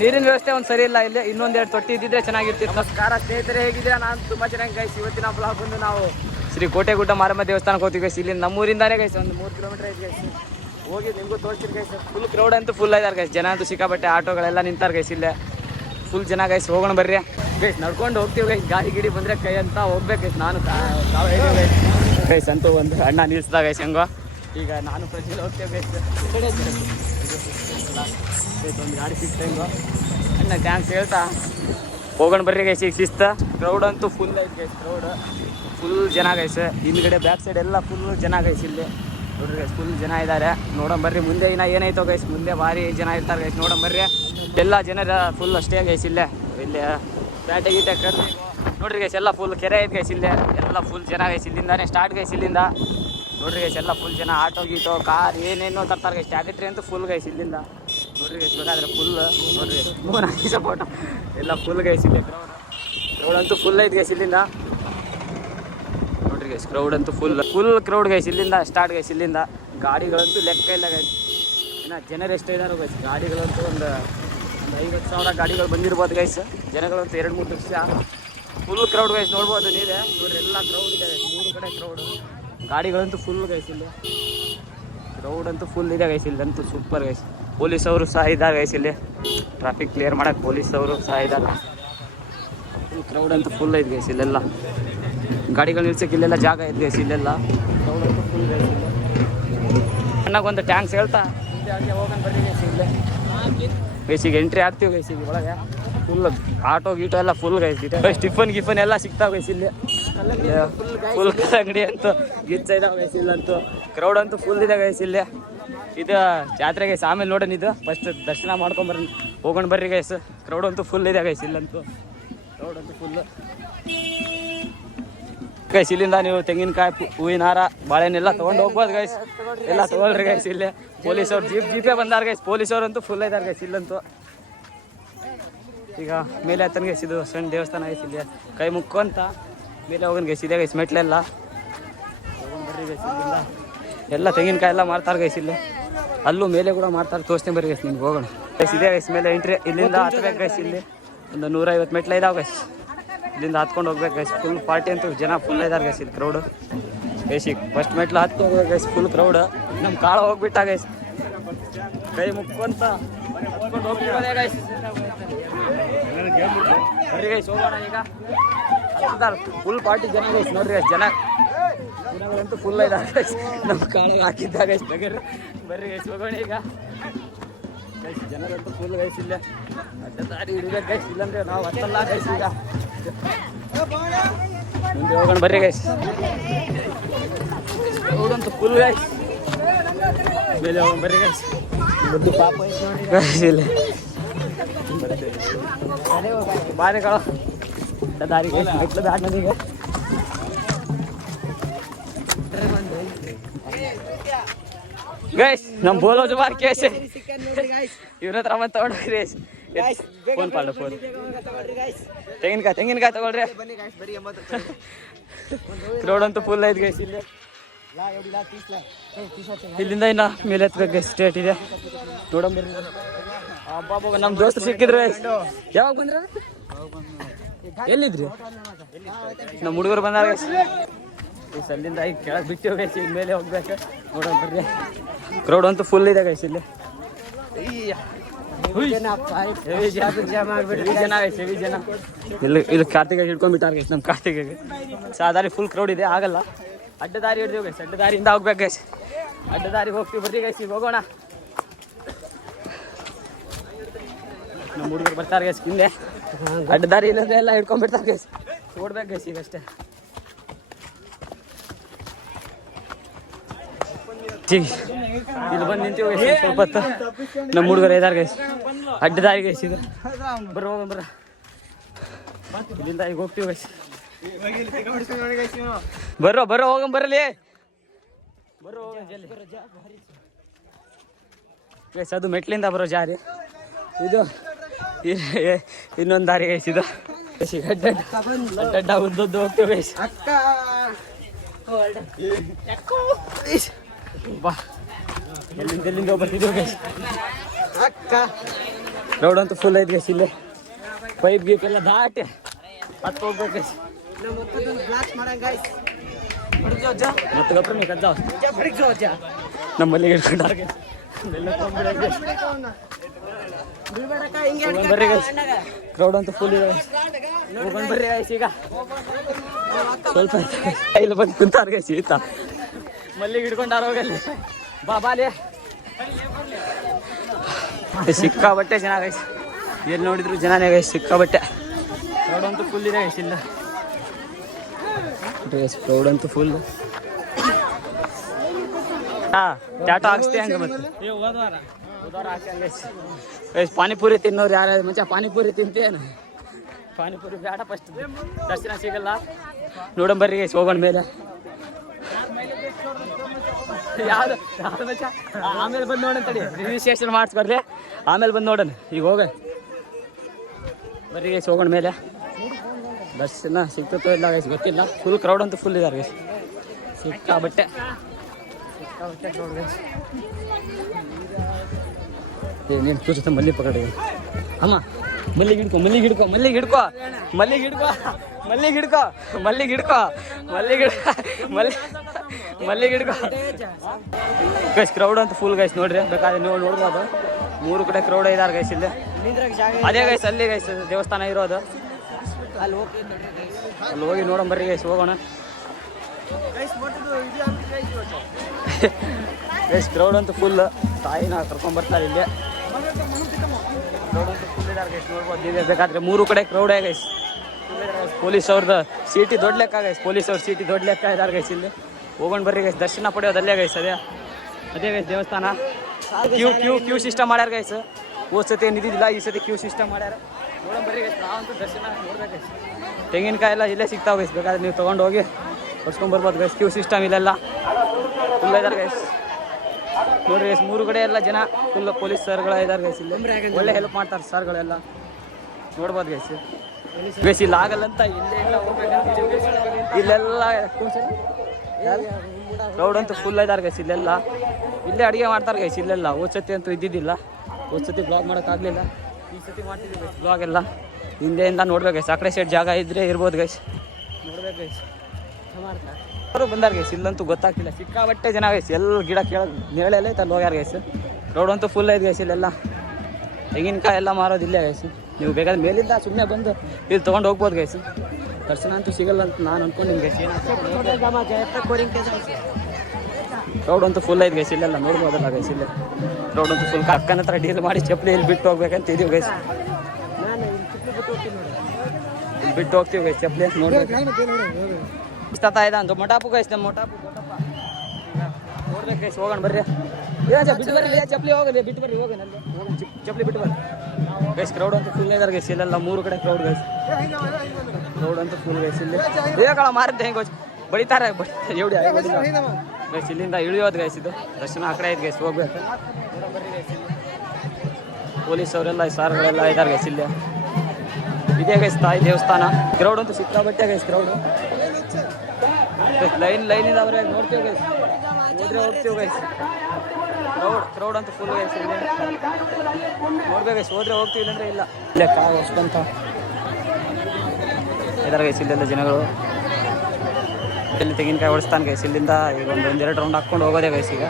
ನೀರಿನ ವ್ಯವಸ್ಥೆ ಒಂದು ಸರಿ ಇಲ್ಲ ಇಲ್ಲಿ. ಇನ್ನೊಂದೆರಡು ತೊಟ್ಟಿ ಇದ್ದಿದ್ರೆ ಚೆನ್ನಾಗಿರ್ತಿತ್ತು. ನಮಸ್ಕಾರ ಸ್ನೇಹಿತರೆ, ಹೇಗಿದ್ದೀರಾ? ನಾನು ತುಂಬ ಚೆನ್ನಾಗಿ ಗೈಸ್. ಇವತ್ತಿನ ಬ್ಲಾಗ್ ಬಂದು ನಾವು ಶ್ರೀ ಕೋಟೆಗುಡ್ಡ ಮಾರಮ್ಮ ದೇವಸ್ಥಾನಕ್ಕೆ ಹೋಗ್ತೀವಿ ಗೈಸ್. ಇಲ್ಲಿ ನಮ್ಮೂರಿಂದಾನೇ ಗೈಸ್ ಒಂದು 3 ಕಿಲೋಮೀಟರ್ ಐತೆ ಗೈಸ್. ಹೋಗಿ ನಿಮಗೂ ತೋರಿಸ್ತೀರಿ ಗೈಸ್. ಫುಲ್ ಕ್ರೌಡ್ ಅಂತೂ ಫುಲ್ ಇದ್ದಾರೆ ಗೈಸ್. ಜನ ಅಂತೂ ಸಿಕ್ಕಾಪಟ್ಟೆ, ಆಟೋಗಳೆಲ್ಲ ನಿಂತಾರೆ ಗೈಸ್. ಇಲ್ಲೇ ಫುಲ್ ಜನ ಗೈಸ್. ಹೋಗೋಣ ಬರ್ರಿ ಗೈಸ್. ನಡ್ಕೊಂಡು ಹೋಗ್ತೀವಿ ಗೈಸ್. ಗಾಡಿ ಗಿಡಿ ಬಂದರೆ ಕೈ ಅಂತ ಹೋಗ್ಬೇಕು ಗೈಸ್. ನಾನು ನಾವು ಹೇಳಿವಿ ಗೈಸ್. ಗೈಸ್ ಅಂತೂ ಒಂದು ಅಣ್ಣ ನಿಲ್ಲಿಸ್ದಾಗ ಗೈಸ್ ಹೆಂಗೋ. ಈಗ ನಾನು ಪ್ರಜ್ವಲ್ ಹೋಗ್ತೇವೆ ಗೈಸ್. ಒಂದು ಗಾಡಿ ಸಿಕ್ತ ಹೆಂಗೋ ಅಣ್ಣ ಥ್ಯಾಂಕ್ಸ್ ಹೇಳ್ತಾ ಹೋಗೋಣ ಬರ್ರಿ ಗೈಸ್. ಈಗ ಶಿಸ್ತ. ಕ್ರೌಡ್ ಅಂತೂ ಫುಲ್ ಐತೆ ಗೈಸ್. ಕ್ರೌಡ್ ಫುಲ್ ಜನ ಗೈಸ್. ಹಿಂದ್ಗಡೆ ಬ್ಯಾಕ್ ಸೈಡ್ ಎಲ್ಲ ಫುಲ್ ಜನ ಗೈಸ್. ಇಲ್ಲಿ ನೋಡ್ರಿ ಗೈಸ್ ಫುಲ್ ಜನ ಇದ್ದಾರೆ. ನೋಡೋಣ ಬರ್ರಿ ಮುಂದೆ ಇನ್ನ ಏನೈತೋ ಗೈಸ್. ಮುಂದೆ ಭಾರಿ ಜನ ಇರ್ತಾರೆ ಗೈಸ್. ನೋಡೋಣ ಬರ್ರಿ. ಎಲ್ಲ ಜನರ ಫುಲ್ ಅಷ್ಟೇ ಗೈಸ್. ಇಲ್ಲೇ ಪ್ಯಾಟೆ ಗೀಟೆ ಕರ್ದು ನೋಡ್ರಿ ಗೈಸ್. ಎಲ್ಲ ಫುಲ್ ಕೆರೆ ಐತೆ ಗೈಸ್. ಇಲ್ಲೇ ಎಲ್ಲ ಫುಲ್ ಜನ ಗೈಸ್. ಇಲ್ಲಿಂದಾನೇ start guys. ಇಲ್ಲಿಂದ ನೋಡ್ರಿ ಗೈಸ್ ಎಲ್ಲ ಫುಲ್ ಜನ. ಆಟೋ ಗೀಟೋ ಕಾರ್ ಏನೇನೋ ತರ್ತಾರೆ ಗೈಸ್. ಟ್ಯಾಕ್ಟ್ರಿ ಅಂತೂ ಫುಲ್ ಗೈಸ್. ಇಲ್ಲಿಂದ ನೋಡ್ರಿ ಗೈಸ್. ಬೇಕಾದ್ರೆ ಫುಲ್ ನೋಡ್ರಿ ಸಪೋರ್ಟ್ ಎಲ್ಲ ಫುಲ್ ಗೈಸ್. ಇಲ್ಲೇ ಕ್ರೌಡ್ ಅಂತೂ ಫುಲ್ ಐತೆ ಗೈಸ್. ಇಲ್ಲಿಂದ ನೋಡ್ರಿ ಗೈಸ್. ಕ್ರೌಡ್ ಅಂತೂ ಫುಲ್ ಕ್ರೌಡ್ ಗೈಸ್. ಇಲ್ಲಿಂದ ಸ್ಟಾರ್ಟ್ ಗೈಸ್. ಇಲ್ಲಿಂದ ಗಾಡಿಗಳಂತೂ ಲೆಕ್ಕ ಇಲ್ಲ ಗೈಸ್. ಇನ್ನು ಜನರು ಎಷ್ಟು ಇದ್ದಾರೆ ಗೈಸ್. ಗಾಡಿಗಳಂತೂ ಒಂದು 50,000 ಗಾಡಿಗಳು ಬಂದಿರ್ಬೋದು ಗೈಸ್. ಜನಗಳಂತೂ 2-3 ಲಕ್ಷ. Full crowd guys. ನೋಡ್ಬೋದು ನೀವೇ ನೋಡ್ರಿ. ಎಲ್ಲ ಕ್ರೌಡ್ ಇದೆ ಗೈಸ್. 3 ಕಡೆ ಕ್ರೌಡು. ಗಾಡಿಗಳಂತೂ ಫುಲ್ ಗೈಸ್. ಇಲ್ಲಿ ಕ್ರೌಡ್ ಅಂತೂ ಫುಲ್ ಇದೆ ಗೈಸ್. ಇಲ್ಲಂತೂ ಸೂಪರ್ ಗೈಸ್. ಪೊಲೀಸವರು ಸಹ ಇದ್ದಾರೆ ಗೈಸ್. ಇಲ್ಲಿ ಟ್ರಾಫಿಕ್ ಕ್ಲಿಯರ್ ಮಾಡೋಕ್ಕೆ ಪೊಲೀಸವರು ಸಹ ಇದ್ದಾರೆ. ಫುಲ್ ಕ್ರೌಡ್ ಅಂತೂ ಫುಲ್ ಐತೆ ಗೈಸ್. ಇಲ್ಲೆಲ್ಲ ಗಾಡಿಗಳು ನಿಲ್ಸಕ್ಕೆ ಇಲ್ಲೆಲ್ಲ ಜಾಗ ಐತೆ ಗೈಸ್. ಇಲ್ಲೆಲ್ಲ ಕ್ರೌಡ್ ಅಂತೂ ಫುಲ್ ಗೈಸ್. ಇಲ್ಲಿ ಚೆನ್ನಾಗೊಂದು ಟ್ಯಾಂಕ್ಸ್ ಹೇಳ್ತಾ ಮುಂದೆ ಹೋಗೋಣ ಬರ್ರಿ ಗೈಸ್. ಇಲ್ಲೇ ಗೈಸಿಗೆ ಎಂಟ್ರಿ ಆಗ್ತೀವಿ ಗೈಸ್. ಈಗ ಒಳಗೆ ಫುಲ್ ಆಟೋ ಗೀಟೋ ಎಲ್ಲ ಫುಲ್ ಗೈಸ್. ಗೈಸ್ ಟಿಫನ್ ಎಲ್ಲ ಸಿಗ್ತಾವೆ ಗೈಸ್. ಇಲ್ಲಿ ಫುಲ್ ಅಂಗಡಿ ಅಂತೂ ಗಿಚ್ಚ ಇದಾವೆ ಗೈಸ್. ಇಲ್ಲಂತೂ ಕ್ರೌಡ್ ಅಂತೂ ಫುಲ್ ಇದೆ ಗೈಸ್. ಇಲ್ಲೇ ಇದು ಜಾತ್ರೆ ಗೈಸ್. ಆಮೇಲೆ ನೋಡೋಣ. ಇದು ಫಸ್ಟ್ ದರ್ಶನ ಮಾಡ್ಕೊಂಬರ್ರಿ. ಹೋಗೋಣ ಬರ್ರಿ ಗೈಸ್. ಕ್ರೌಡ್ ಅಂತೂ ಫುಲ್ ಇದೆ ಗೈಸ್. ಇಲ್ಲಂತೂ ಕ್ರೌಡ್ ಅಂತೂ ಫುಲ್ ಗೈಸ್. ಇಲ್ಲಿಂದ ನೀವು ತೆಂಗಿನಕಾಯಿ, ಹೂವಿನ ಹಾರ, ಬಾಳೆಹಣ್ಣೆಲ್ಲ ತೊಗೊಂಡು ಹೋಗ್ಬೋದು ಗೈಸ್. ಎಲ್ಲ ತೊಗೊಳ್ರಿ ಗೈಸ್. ಇಲ್ಲೇ ಪೊಲೀಸವ್ರು ಜೀಪೇ ಬಂದಾರ ಗೈಸ್. ಪೊಲೀಸವ್ರು ಅಂತೂ ಫುಲ್ ಇದ್ದಾರೆ ಗೈಸ್. ಇಲ್ಲಂತೂ ಈಗ ಮೇಲೆ ಹತ್ತನ ಗೈಸ್. ಇದು ಸಣ್ಣ ದೇವಸ್ಥಾನ ಗೈಸ್. ಇಲ್ಲಿ ಕೈ ಮುಕ್ಕೊಂತ ಮೇಲೆ ಹೋಗೋಣ ಗೈಸ್. ಇದೆ ಗೈಸ್ ಮೆಟ್ಲೆಲ್ಲ. ಹೋಗೋಣ ಬರ್ರಿ ಗೈಸ್. ಇಲ್ಲಿಂದ ಎಲ್ಲ ತೆಂಗಿನಕಾಯಿ ಎಲ್ಲ ಮಾರ್ತಾರೆ ಗೈಸ್. ಇಲ್ಲಿ ಅಲ್ಲೂ ಮೇಲೆ ಕೂಡ ಮಾರ್ತಾರೆ. ತೋರಿಸ್ತೀನಿ ಬರ್ರಿ ಗೈಸ್ ನಿಮ್ಗೆ. ಹೋಗೋಣ ಗೈಸ್. ಇದೆ ಗೈಸ್ ಮೇಲೆ ಎಂಟ್ರಿ. ಇಲ್ಲಿಂದ ಹತ್ಬೇಕು ಗೈಸ್. ಇಲ್ಲಿ ಒಂದು 150 ಮೆಟ್ಲ ಇದಾವೆ ಗೈಸ್. ಇಲ್ಲಿಂದ ಹತ್ಕೊಂಡು ಹೋಗ್ಬೇಕು ಗೈಸ್. ಫುಲ್ ಪಾರ್ಟಿ ಅಂತೂ ಜನ ಫುಲ್ ಇದ್ದಾರೆ ಗೈಸ್. ಇಲ್ಲಿ ಕ್ರೌಡು ಗೈಸ್. ಈಗ ಫಸ್ಟ್ ಮೆಟ್ಲು ಹತ್ತಿ ಹೋಗ್ಬೇಕು ಗೈಸ್. Full crowd. ನಮ್ಮ ಕಾಳ ಹೋಗ್ಬಿಟ್ಟ ಗೈಸ್. ಕೈ ಮುಕ್ಕೊಂತ ಹತ್ಕೊಂಡು ಹೋಗ್ಬಿಟ್ಟೆ ಗೈಸ್. ಬರ್ರಿ ಗೈಸ್ ಹೋಗೋಣ ಈಗ. ಫುಲ್ ಪಾರ್ಟಿ ಜನ ಗೈಸ್. ನೋಡ್ರಿ ಗೈಸ್ ಜನಗಳಂತೂ ಫುಲ್ ಇದ್ದಾರೆ ಗೈಸ್. ನಮ್ಮ ಕಾಳಿಗೆ ಹಾಕಿದ್ದಾಗ ಗೈಸ್ ಬರ್ರಿ ಗೈಸ್ ಹೋಗೋಣ ಈಗ ಗೈಸ್. ಜನರಂತೂ full guys. ಇಲ್ಲೇ ಅಡ್ಡ ದಾರಿ ಹಿಡಿಬೇಕು ಗೈಸ್. ಇಲ್ಲಾಂದ್ರೆ ನಾವು ಹತ್ತಲ್ಲ ಗೈಸ್. ಈಗ ಮುಂದೆ ಹೋಗೋಣ ಬರ್ರಿ ಗೈಸ್. ಕ್ರೌಡಂತೂ full guys. ಮೇಲೆ ಹೋಗೋಣ ಬರ್ರಿ ಗೈಸ್. ದೊಡ್ಡ ಪಾಪ ಗೈಸ್. ಇಲ್ಲಿ ಬಾರಿಗಳು ಅಡ್ಡ ದಾರಿ ಗೈಸ್. ಮೆಟ್ಲು ದಾಟ ನನಗೆ ಗೈಸ್. ನಮ್ಮ ಬೋಲೋ ಜುಮಾರ್ ಕೇಸ್ ಇವ್ರ ಹತ್ರ ಬಂದು ತಗೊಂಡ್ರಿ ಗೈಸ್. ಫೋನ್ ಪಾಡು ಫೋನ್. ತೆಂಗಿನಕಾಯಿ ತಗೊಳ್ರಿ. ಕ್ರೌಡ್ ಅಂತೂ ಫುಲ್ ಐತೆ ಗೈಸ್. ಇಲ್ಲಿ ಇಲ್ಲಿಂದ ಇನ್ನ ಮೇಲೆ ಹತ್ಬೇಕು ಗೈಸ್. ಸ್ಟೇಟ್ ಇದೆ ನೋಡಂಬ. ಅಬ್ಬಾಬ ನಮ್ಮ ದೋಸ್ತರು ಸಿಕ್ಕಿದ್ರು ಗೈಸ್. ಯಾವಾಗ ಬಂದ್ರ? ಎಲ್ಲಿದ್ರಿ? ನಮ್ಮ ಹುಡುಗರು ಬಂದಾರ ಗೈಸ್. ಅಲ್ಲಿಂದ ಈಗ ಕೆಳಗೆ ಬಿಟ್ಟಿವಿ ಗೈಸ್. ಈಗ ಮೇಲೆ ಹೋಗ್ಬೇಕು. ನೋಡೋಣ ಬರ್ರಿ. ಕ್ರೌಡ್ ಅಂತೂ ಫುಲ್ ಇದೆ ಗೈಸ್. ಇಲ್ಲಿ ಇಲ್ಲಿ ಕಾರ್ತಿಕ ಹಿಡ್ಕೊಂಡ್ಬಿಟ್ಟಾರ ಗೈಸ್. ನಮ್ಮ ಕಾರ್ತಿಗೆ ಸಾಧಾರಿ ಫುಲ್ ಕ್ರೌಡ್ ಇದೆ. ಆಗಲ್ಲ. ಅಡ್ಡ ದಾರಿ ಹಿಡಿದೇವು ಗೈಸ್. ಅಡ್ಡ ದಾರಿಯಿಂದ ಹೋಗ್ಬೇಕು ಗೈಸ್. ಅಡ್ಡ ದಾರಿಗೆ ಹೋಗ್ತೀವಿ ಬರ್ರಿ ಗೈಸ್. ಈಗ ಹೋಗೋಣ. ನಮ್ಮ ಹುಡುಗರು ಬರ್ತಾರೆ ಗೈಸ್. ಹಿಂದೆ ಅಡ್ಡ ದಾರಿ ಇಲ್ಲಂದ್ರೆ ಎಲ್ಲ ಹಿಡ್ಕೊಂಡ್ಬಿಡ್ತಾರೆ ಗೈಸ್. ಓಡ್ಬೇಕು ಗೈಸ್ ಈಗಷ್ಟೇ. ಇಲ್ಲಿ ಬಂದು ನಿಂತೀವಿ ಗೈಸ್. ಸ್ವಲ್ಪ ಹೊತ್ತು ನಮ್ಮ ಹುಡುಗರು ಇದಾರೆ ಗೈಸ್. ಅಡ್ಡ ದಾರಿ ಗೈಸ್. ಇದು ಬರ್ರ ಹೋಗೋಣ ಬರ್ರ. ಇಲ್ಲಿಂದ ಈಗ ಹೋಗ್ತೀವಿ ಗೈಸ್. ಬರ್ರೋ ಹೋಗಂ ಬರಲಿ. ಬರ್ರೋ ಹೋಗೋಣ ಜಲ್ದಿ ಗೈಸ್. ಅದು ಮೆಟ್ಲಿಂದ ಬರೋ ಜಾರಿ. ಇದು ಇನ್ನೊಂದು ದಾರಿ ಗೈಸ್. ಇದು ಅಡ್ಡ ಉದ್ದದ್ದು ಹೋಗ್ತೀವಿ ಗೈಸ್. ಬಾ ಎಲ್ಲಿಂದ ಬರ್ತಿದ್ದೀವಿ ಗೈಸ್. ಅಕ್ಕ ಕ್ರೌಡ್ ಅಂತೂ ಫುಲ್ ಐತೆ ಗೈಸ್ ಇಲ್ಲಿ. ಪೈಪ್ ಗೀಪ್ ಎಲ್ಲ ದಾಟಿ ಹತ್ತು ಹೋಗ್ಬೇಕು ಗೈಸ್. ಮತ್ತೆ ಗಪ್ರ ನೀವು ಕಜ್ಜ ನಮ್ಮಲ್ಲಿ ಹಿಡ್ಕೊಂಡಾರ ಗೈಸ್. ಬರ್ರಿ ಗೈಸ್, ಕ್ರೌಡ್ ಅಂತೂ ಫುಲ್ ಇದೆ. ಹೋಗೋಣ ಬರ್ರಿ ಗೈಸ್. ಈಗ ಸ್ವಲ್ಪ ಇಲ್ಲಿ ಬಂದು ಕುಂತಾರ ಗೈಸ್. ಈತ ಮಲ್ಲಿಗೆ ಹಿಡ್ಕೊಂಡಾರ ಹೋಗಲ್ಲಿ. ಬಾಲಿ ಸಿಕ್ಕಾಬಟ್ಟೆ ಜನ ಗೈಸ್. ಎಲ್ಲಿ ನೋಡಿದ್ರು ಜನನೇ ಗೈಸ್, ಸಿಕ್ಕಾಬಟ್ಟೆ. ಕ್ರೌಡ್ ಅಂತೂ ಫುಲ್ ಇದೆ ಗೈಸ್ ಇಲ್ಲ. ಕ್ರೌಡ್ ಅಂತೂ ಫುಲ್. ಟಾಟಾ ಹಾಕ್ಸ್ತಿ ಹಂಗೆ ಮತ್ತೆ ಹೋದವಾರ ಹಾಕ್ತಂಗೆ ಗೈಸ್. ಪಾನಿಪುರಿ ತಿನ್ನೋರು ಯಾರು ಮುಂಚೆ ಪಾನಿಪುರಿ ತಿಂತೇನು? ಪಾನಿಪುರಿ ಬೇಡ, ಫಸ್ಟ್ ದರ್ಶನ ಸಿಗಲ್ಲ. ನೋಡಂಬರ್ರಿ ಗೈಸ್, ಹೋಗೋಣ ಮೇಲೆ. ಯಾವ್ದು ಮಚ್ಚ ಆಮೇಲೆ ಬಂದು ನೋಡೋಣ ತಡಿ, ರಿಜಿಸ್ಟ್ರೇಷನ್ ಮಾಡಿಸ್ಬರ್ರಿ, ಆಮೇಲೆ ಬಂದು ನೋಡೋಣ. ಈಗ ಹೋಗ ಬರ್ರಿ ಗೈಸ್, ಹೋಗೋಣ ಮೇಲೆ. ದರ್ಶನ ಸಿಗ್ತತ್ತೋ ಇಲ್ಲ ಗೈಸ್ ಗೊತ್ತಿಲ್ಲ. ಫುಲ್ ಕ್ರೌಡ್ ಅಂತೂ ಫುಲ್ ಇದ್ದಾರೆ ಗೈಸ್, ಸಿಕ್ಕಾಬಟ್ಟೆ ಕ್ರೌಡ್ ಗೈಸ್. ನೀನು ಕೂರ್ಸುತ್ತ ಮಲ್ಲಿ ಪಕಡಿ ಅಮ್ಮ. ಮಲ್ಲಿಗೆ ಹಿಡ್ಕೊ, ಮಲ್ಲಿಗೆ ಹಿಡ್ಕೊ, ಮಲ್ಲಿಗೆ ಹಿಡ್ಕೊ, ಮಲ್ಲಿಗೆ ಹಿಡ್ಕೊ, ಮಲ್ಲಿಗೆ ಹಿಡ್ಕೊ, ಮಲ್ಲಿಗೆ ಹಿಡ್ಕೊ, ಮಲ್ಲಿಗೆ ಮಲ್ಲಿಗೆ ಹಿಡ್ಕೊ ಗೈಸ್. ಕ್ರೌಡ್ ಅಂತೂ ಫುಲ್ ಗೈಸ್ ನೋಡ್ರಿ, ಬೇಕಾದ್ರೆ ನೀವು ನೋಡ್ಬೋದು. ಮೂರು ಕಡೆ ಕ್ರೌಡ್ ಇದಾರೆ ಗೈಸ್ ಇಲ್ಲಿ. ಅದೇ ಗೈಸ್ ಅಲ್ಲಿ ಗೈಸ್ ದೇವಸ್ಥಾನ ಇರೋದು. ಅಲ್ಲಿ ಹೋಗಿ ನೋಡಂಬರ್ರಿ ಗೈಸ್, ಹೋಗೋಣ ಗೈಸ್. ಕ್ರೌಡ್ ಅಂತೂ ಫುಲ್, ತಾಯಿನ ಕರ್ಕೊಂಡ್ಬರ್ತಾರೆ ಇಲ್ಲಿ. ಕ್ರೌಡ್ ಅಂತೂ ಫುಲ್ ಇದಾರೆ ಗೈಸ್, ನೋಡ್ಬೋದು ನೀವು ಬೇಕಾದ್ರೆ. ಮೂರು ಕಡೆ ಕ್ರೌಡ್ ಗೈಸ್. ಪೊಲೀಸ್ ಅವ್ರದ್ದು ಸೀಟಿ ದೊಡ್ಡ ಲೆಕ್ಕ ಗೈಸ್, ಪೊಲೀಸ್ ಅವ್ರ ಸೀಟಿ ದೊಡ್ಡ ಲೆಕ್ಕ ಇದಾರೆ ಗೈಸ್ ಇಲ್ಲಿ. ಹೋಗೋಣ ಬರ್ರಿ ಗೈಸ್, ದರ್ಶನ ಪಡೆಯೋದಲ್ಲೇ ಗೈಸ್. ಅದೇ ಗೈಸ್ ದೇವಸ್ಥಾನ. ಕ್ಯೂ ಸಿಸ್ಟಮ್ ಮಾಡ್ಯಾರ ಗೈಸ್. ಹೋದ ಸತಿ ಏನಿದ್ದಿಲ್ಲ, ಈ ಸತಿ ಕ್ಯೂ ಸಿಸ್ಟಮ್ ಮಾಡ್ಯಾರ. ನೋಡೋಣ ಬರ್ರಿ ಗೈಸ್, ನಾವಂತೂ ದರ್ಶನ ನೋಡ್ಬೇಕು ಗೈಸ್. ತೆಂಗಿನಕಾಯಿ ಎಲ್ಲ ಇಲ್ಲೇ ಸಿಗ್ತಾವೆ ಗೈಸ್, ಬೇಕಾದ್ರೆ ನೀವು ತೊಗೊಂಡು ಹೋಗಿ ಹೊಡ್ಸ್ಕೊಂಡ್ಬರ್ಬೋದು ಗೈಸ್. ಕ್ಯೂ ಸಿಸ್ಟಮ್ ಇಲ್ಲೆಲ್ಲ ಫುಲ್ ಇದಾರೆ ಗೈಸ್. ನೋಡ್ರಿ ಗೈಸ್, ಮೂರು ಕಡೆ ಎಲ್ಲ ಜನ ಫುಲ್ ಪೊಲೀಸ್ ಸರ್ಗಳ ಇದಾರೆ ಗೈಸ್ ಇಲ್ಲಿ. ಒಳ್ಳೆ ಹೆಲ್ಪ್ ಮಾಡ್ತಾರೆ ಸರ್ಗಳೆಲ್ಲ, ನೋಡ್ಬೋದು ಗೈಸ್. ಗೈಸ್ ಇಲ್ಲಿ ಆಗಲ್ಲ ಅಂತ ಇಲ್ಲೆಲ್ಲ ಇಲ್ಲೆಲ್ಲ ಕ್ರೌಡ್ ಅಂತೂ ಫುಲ್ ಇದಾರೆ ಗೈಸ್ ಇಲ್ಲೆಲ್ಲ. ಇಲ್ಲೇ ಅಡುಗೆ ಮಾಡ್ತಾರೆ ಗೈಸ್ ಇಲ್ಲೆಲ್ಲ. ಹೋದ ಸತಿ ಅಂತೂ ಇದ್ದಿದ್ದಿಲ್ಲ, ಹೋದ ಸತಿ ಬ್ಲಾಗ್ ಮಾಡೋಕ್ಕಾಗಲಿಲ್ಲ. ಈ ಸತಿ ಮಾಡ್ತಿದ್ದೀವಿ ಗೈಸ್ ಬ್ಲಾಗ್ ಎಲ್ಲ. ಹಿಂದೆಯಿಂದ ನೋಡ್ಬೇಕು ಗೈಸ್, ಆ ಕಡೆ ಸೈಡ್ ಜಾಗ ಇದ್ದರೆ ಇರ್ಬೋದು ಗೈಸ್, ನೋಡ್ಬೇಕು ಗೈಸ್. ಅವರು ಬಂದಾರ ಗೈಸ್, ಇಲ್ಲಂತೂ ಗೊತ್ತಾಗ್ತಿಲ್ಲ. ಸಿಕ್ಕಾಬಟ್ಟೆ ಜನ ಗೈಸ್, ಎಲ್ಲ ಗಿಡ ಕೇಳೋದು ನೇಳೆಲ್ಲ ಐತೆ ಅಲ್ಲಿ ಹೋಗ್ಯಾರ ಗೈಸ್. ರೋಡ್ ಅಂತೂ ಫುಲ್ ಐತೆ ಗೈಸ್ ಇಲ್ಲೆಲ್ಲ. ತೆಂಗಿನಕಾಯಿ ಎಲ್ಲ ಮಾರೋದಿಲ್ಲ ಗೈಸ್. ನೀವು ಬೇಕಾದ್ರೆ ಮೇಲಿಂದ ಸುಮ್ಮನೆ ಬಂದು ಇಲ್ಲಿ ತೊಗೊಂಡು ಹೋಗ್ಬೋದು ಗೈಸ್. ದರ್ಶನ ಅಂತೂ ಸಿಗಲ್ಲ ಅಂತ ನಾನು ಅನ್ಕೊಂಡು ಗೈಸ್. ರೋಡ್ ಅಂತೂ ಫುಲ್ ಐತೆ ಗೈಸ್ ಇಲ್ಲೆಲ್ಲ, ನೋಡ್ಬೋದಲ್ಲ ಗೈಸ್ ಇಲ್ಲೇ. ರೋಡ್ ಅಂತೂ ಫುಲ್. ಅಕ್ಕನ ಹತ್ರ ಡೀಲ್ ಮಾಡಿ ಚಪ್ಪಲಿ ಇಲ್ಲಿ ಬಿಟ್ಟು ಹೋಗ್ಬೇಕಂತ ಇದೀವಿ ಗೈಸ್. ಇಲ್ಲಿ ಬಿಟ್ಟು ಹೋಗ್ತೀವಿ ಗೈಸ್ ಚಪ್ಪಲಿ ನೋಡ್ಬೇಕು. ಇಷ್ಟ ಇದೆ ಅಂತ ಮೊಟಾಪು ಗೈಸ್, ನಮ್ಮ ಮೊಟಾಪು ನೋಡ್ಬೇಕು ಗೈಸ್. ಹೋಗೋಣ ಬರ್ರಿ, ಬಿಟ್ಟು ಬರ್ರಿ ಚಪ್ಪಲಿ, ಹೋಗಲಿ ಬಿಟ್ಟು ಬರ್ರಿ, ಹೋಗಿ ನಲ್ಲಿ ಹೋಗೋಣ ಚಪ್ಪಲಿ ಬಿಟ್ಟು ಬರ್ರಿ ಗೈಸ್. ಕ್ರೌಡ್ ಅಂತೂ ಫುಲ್ ಇದಾರೆ ಗೈಸ್ ಇಲ್ಲೆಲ್ಲ, ಮೂರು ಕಡೆ ಕ್ರೌಡ್ ಗೈಸ್. ಕ್ರೌಡ್ ಅಂತೂ ಫುಲ್ ಗೈಸ್ ಇಲ್ಲಿ. ಬೇಕಳ ಮಾರಿದ್ದೆ ಹೆಂಗೆ ಬಡಿತಾರೆ ಎವಡಿ ಗೈಸ್. ಇಲ್ಲಿಂದ ಇಳಿಯೋದು ಗೈಸ್. ಇದು ದರ್ಶನ ಆ ಕಡೆ ಐತೆ ಗೈಸ್, ಹೋಗ್ಬೇಕು. ಪೊಲೀಸ್ ಅವರೆಲ್ಲ ಸಾರ್ಗಳೆಲ್ಲ ಇದ್ದಾರೆ ಗೈಸ್ ಇಲ್ಲಿ. ಇದೇ ಗೈಸ್ ತಾಯಿ ದೇವಸ್ಥಾನ. ಕ್ರೌಡ್ ಅಂತೂ ಸಿಕ್ಕಾಬಟ್ಟೆ ಗೈಸ್ ಕ್ರೌಡ್. ಲೈನ್ ಇದಾವ್ರೆ, ನೋಡ್ತೀವಿ ಗೈಸ್, ಹೋದ್ರೆ ಹೋಗ್ತೀವಿ ಗೈಸ್. ಕ್ರೌಡ್ ಅಂತೂ ಫುಲ್ ಗೈಸ್ ಇಲ್ಲಿ. ನೋಡ್ಬೇಕು ಗೈಸ್, ಹೋದ್ರೆ ಹೋಗ್ತೀವಿ ಇಲ್ಲಂದ್ರೆ ಇಲ್ಲ. ಇಲ್ಲೇ ಕಾವು ಅಷ್ಟಂತ ಇದಾರೆ ಗೈಸ್ ಇಲ್ಲೆಲ್ಲ ಜನಗಳು. ಇಲ್ಲಿ ತೆಂಗಿನಕಾಯಿ ಹೊಡಿಸ್ತಾನೆ ಗೈಸ್ ಇಲ್ಲಿಂದ. ಈಗ ಒಂದೆರಡು ರೌಂಡ್ ಹಾಕ್ಕೊಂಡು ಹೋಗೋದೇ ಗೈಸ್. ಈಗ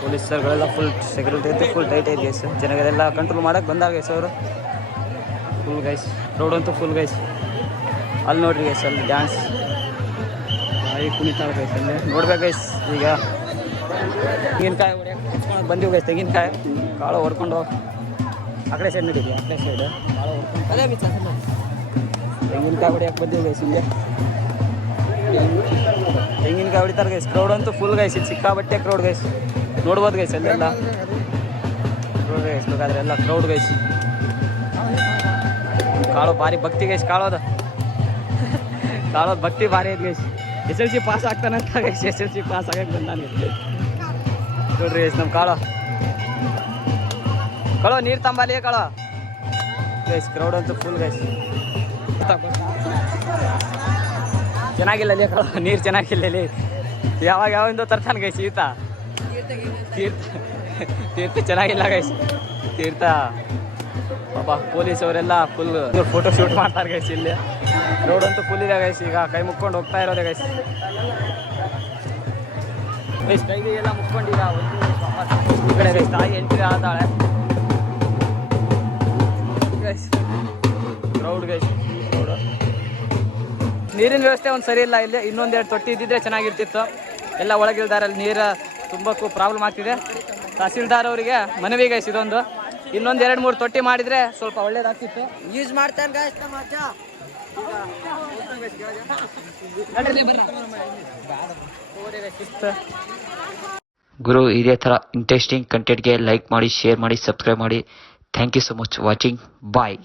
ಪೊಲೀಸರುಗಳೆಲ್ಲ ಫುಲ್ ಸೆಕ್ಯೂರಿಟಿ ಐತೆ, ಫುಲ್ ಟೈಟ್ ಐತೆ ಗೈಸ್. ಜನಗಳೆಲ್ಲ ಕಂಟ್ರೋಲ್ ಮಾಡೋಕ್ಕೆ ಬಂದಾರ ಗೈಸ್ ಅವರು ಫುಲ್ ಗೈಸ್. ರೋಡ್ ಅಂತೂ ಫುಲ್ ಗೈಸ್. ಅಲ್ಲಿ ನೋಡ್ರಿ ಗೈಸ್, ಅಲ್ಲಿ ಡ್ಯಾನ್ಸ್ ಬಾಯಿ ಕುಣಿತಾರೆ ಗೈಸ್ ಅಲ್ಲಿ, ನೋಡ್ಬೇಕು ಗೈಸ್. ಈಗ ತೆಂಗಿನಕಾಯಿ ಹೊಡ್ಯಕ್ಕೆ ಬಂದೀವಿ ಗೈಸ್. ತೆಂಗಿನಕಾಯಿ ಕಾಳು ಹೊಡ್ಕೊಂಡು ಆ ಕಡೆ ಸೈಡ್ ನಡೀವಿ, ಆ ಕಡೆ ಸೈಡ್ ಕಾಳು ಹೊಡ್ಕೊಂಡು ತೆಂಗಿನಕಾಯಿ ಹೊಡ್ಯಕ್ಕೆ ಬಂದೀವಿ ಗೈಸ್. ಹಿಂಗೆ ತೆಂಗಿನಕಾಯಿ ಹೊಡಿತಾರೆ ಗೈಸ್. ಕ್ರೌಡ್ ಅಂತೂ ಫುಲ್ ಗೈಸ್ ಇಲ್ಲಿ, ಸಿಕ್ಕಾಬಟ್ಟೆ ಕ್ರೌಡ್ ಗೈಸ್. ನೋಡ್ಬೋದು ಗೈಸ್ ಅಲ್ಲೆಲ್ಲ ಕ್ರೌಡ್ ಗೈಸ್. ಬೇಕಾದ್ರೆ ಎಲ್ಲ ಕ್ರೌಡ್ ಗೈಸ್. ಕಾಳು ಭಾರಿ ಭಕ್ತಿ ಗೈಸ್, ಕಾಳೋದು ಭಕ್ತಿ ಭಾರಿ ಐತೆ ಗೈಸ್. SLC ಪಾಸ್ ಆಗ್ತಾನಂತ ಗೈಸ್, SLC ಪಾಸ್ ಆಗಕ್ಕೆ ಬಂದಾನೆ ನೋಡ್ರಿ ಗೈಸ್. ನಮ್ಮ ಕಾಳೋ ನೀರು ತಂಬಾಲಿ ಕಾಳೋ ಗೈಸ್. ಕ್ರೌಡ್ ಅಂತೂ ಫುಲ್ ಗೈಸ್. ಚೆನ್ನಾಗಿಲ್ಲ ಅಲ್ಲಿ ಕಾಳು, ನೀರು ಚೆನ್ನಾಗಿಲ್ಲ ಇಲ್ಲಿ. ಯಾವಾಗಿಂದ ತರ್ತಾನೆ ಗೈಸ್ ಈತ. ತೀರ್ಥ ಚೆನ್ನಾಗಿಲ್ಲ ಗೈಸ್. ತೀರ್ಥ ಪಾಪ ಪೊಲೀಸ್ ಅವರೆಲ್ಲ ಫುಲ್ ಫೋಟೋ ಶೂಟ್ ಮಾಡ್ತಾರೆ ಗೈಸ್. ಇಲ್ಲಿ ರೋಡ್ ಅಂತೂ ಫುಲ್ ಇದೆ ಗೈಸ್. ಈಗ ಕೈ ಮುಕ್ಕೊಂಡು ಹೋಗ್ತಾ ಇರೋದೆ ಗೈಸ್. ಗೈಸ್ ಕೈಗೆಲ್ಲ ಮುಕ್ಕೊಂಡೀಗ ಈ ಕಡೆ ಗೈಸ್ ತಾಯಿ ಎಂಟ್ರಿ ಆದಾಳೆ ಗೈಸ್. Crowd guys. ನೀರಿನ ವ್ಯವಸ್ಥೆ ಒಂದು ಸರಿ ಇಲ್ಲ ಇಲ್ಲಿ. ಇನ್ನೊಂದೆರಡು ತೊಟ್ಟಿ ಇದ್ದಿದ್ರೆ ಚೆನ್ನಾಗಿರ್ತಿತ್ತು. ಎಲ್ಲ ಒಳಗಿಲ್ದಾರೆ, ಅಲ್ಲಿ ನೀರು ತುಂಬಕ್ಕೂ ಪ್ರಾಬ್ಲಮ್ ಆಗ್ತಿದೆ. ತಹಸೀಲ್ದಾರ್ ಅವರಿಗೆ ಮನವಿ ಗೈಸ್ ಇದೊಂದು. ಇನ್ನೊಂದು 2-3 ತೊಟ್ಟಿ ಮಾಡಿದರೆ ಸ್ವಲ್ಪ ಒಳ್ಳೇದಾಗ್ತಿತ್ತು. ಯೂಸ್ ಮಾಡ್ತಾನೆ ಗೈಸ್ ನಮ್ಮ ಅಜ್ಜ. ಗುರು ಇದೇ ಥರ ಇಂಟ್ರೆಸ್ಟಿಂಗ್ ಕಂಟೆಂಟ್ಗೆ ಲೈಕ್ ಮಾಡಿ, ಶೇರ್ ಮಾಡಿ, ಸಬ್ಸ್ಕ್ರೈಬ್ ಮಾಡಿ. Thank you so much watching. Bye.